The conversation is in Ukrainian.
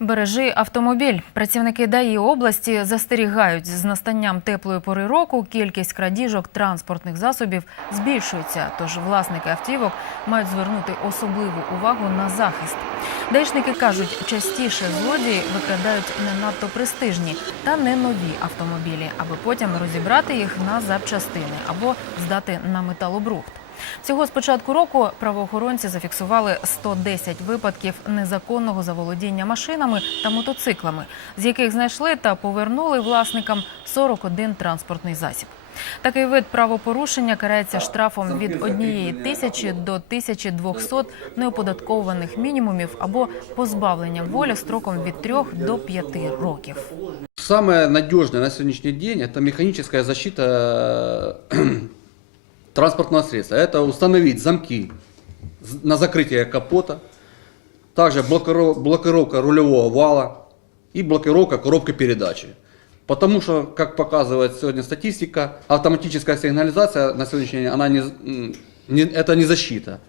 Бережи автомобіль. Працівники ДАІ області застерігають з настанням теплої пори року. Кількість крадіжок транспортних засобів збільшується. Тож власники автівок мають звернути особливу увагу на захист. Даїшники кажуть, частіше злодії викрадають не надто престижні та не нові автомобілі, аби потім розібрати їх на запчастини або здати на металобрухт. Всього з початку року правоохоронці зафіксували 110 випадків незаконного заволодіння машинами та мотоциклами, з яких знайшли та повернули власникам 41 транспортний засіб. Такий вид правопорушення карається штрафом від 1 тисячі до 1200 неоподаткованих мінімумів або позбавленням волі строком від 3 до 5 років. Самое надежное на сегодняшний день это механическая защита транспортного средства. Это установить замки з- на закрытие капота, также блокиро- блокировка рулевого вала и блокировка коробки передачи. Потому что, как показывает сегодня статистика, автоматическая сигнализация на сегодняшний день, она не, м, не- это не защита.